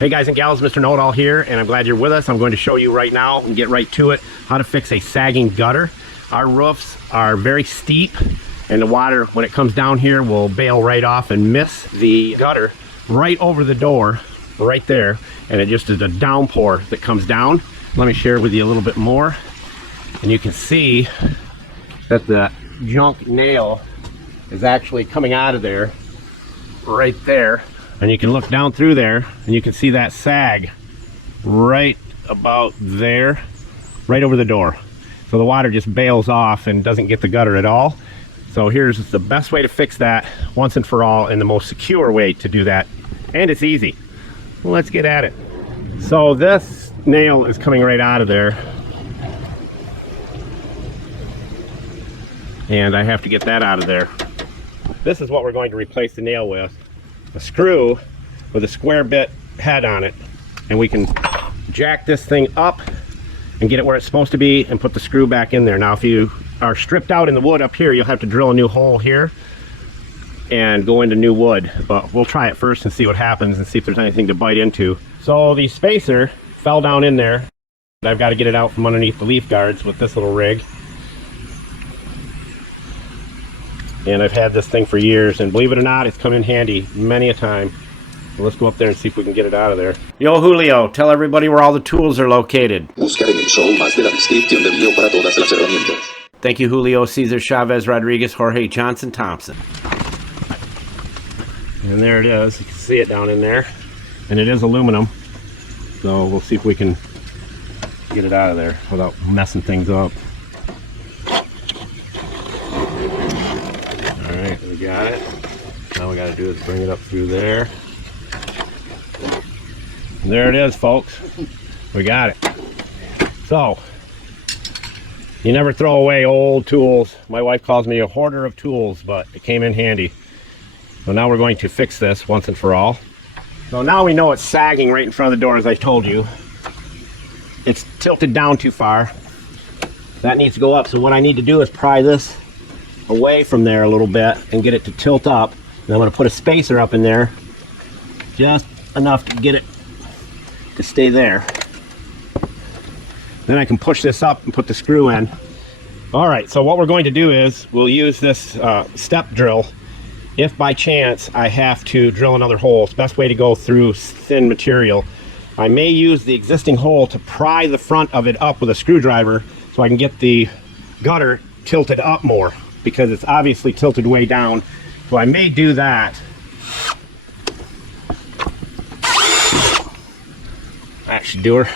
Hey guys and gals, Mr. Know-It-All here, and I'm glad you're with us. I'm going to show you right now and get right to it how to fix a sagging gutter. Our roofs are very steep, and the water, when it comes down here, will bail right off and miss the gutter right over the door, right there, and it just is a downpour that comes down. Let me share with you a little bit more, and you can see that the junk nail is actually coming out of there, right there. And you can look down through there and you can see that sag right about there, right over the door. So the water just bails off and doesn't get the gutter at all. So here's the best way to fix that once and for all, and the most secure way to do that. And it's easy. Well, let's get at it. So this nail is coming right out of there. And I have to get that out of there. This is what we're going to replace the nail with. A screw with a square bit head on it, and we can jack this thing up and get it where it's supposed to be and put the screw back in there. Now if you are stripped out in the wood up here, you'll have to drill a new hole here and go into new wood, but we'll try it first and see what happens and see if there's anything to bite into. So the spacer fell down in there. I've got to get it out from underneath the leaf guards with this little rig. And I've had this thing for years, and believe it or not, it's come in handy many a time. So let's go up there and see if we can get it out of there. Yo, Julio, tell everybody where all the tools are located. Thank you, Julio, Cesar, Chavez, Rodriguez, Jorge, Johnson, Thompson. And there it is. You can see it down in there. And it is aluminum. So we'll see if we can get it out of there without messing things up. Alright, we got it. Now we got to do is bring it up through there. And there it is, folks. We got it. So, you never throw away old tools. My wife calls me a hoarder of tools, but it came in handy. So now we're going to fix this once and for all. So now we know it's sagging right in front of the door, as I told you. It's tilted down too far. That needs to go up. So what I need to do is pry this away from there a little bit and get it to tilt up. And I'm going to put a spacer up in there, just enough to get it to stay there. Then I can push this up and put the screw in. Alright, so what we're going to do is we'll use this step drill. If by chance I have to drill another hole, it's the best way to go through thin material. I may use the existing hole to pry the front of it up with a screwdriver so I can get the gutter tilted up more, because it's obviously tilted way down. So I may do that. That should do her.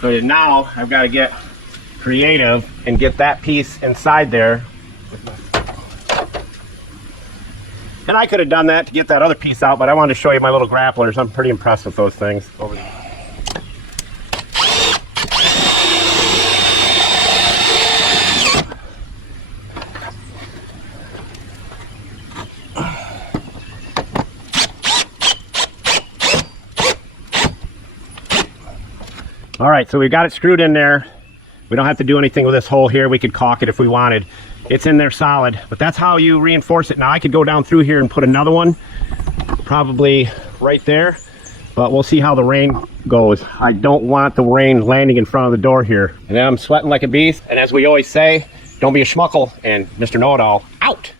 So now I've got to get creative and get that piece inside there. And I could have done that to get that other piece out, but I wanted to show you my little grapplers. I'm pretty impressed with those things. Over there. All right, so we've got it screwed in there. We don't have to do anything with this hole here. We could caulk it if we wanted. It's in there solid, but that's how you reinforce it. Now I could go down through here and put another one, probably right there, but we'll see how the rain goes. I don't want the rain landing in front of the door here. And then I'm sweating like a beast. And as we always say, don't be a schmuckle, and Mr. Know-It-All out.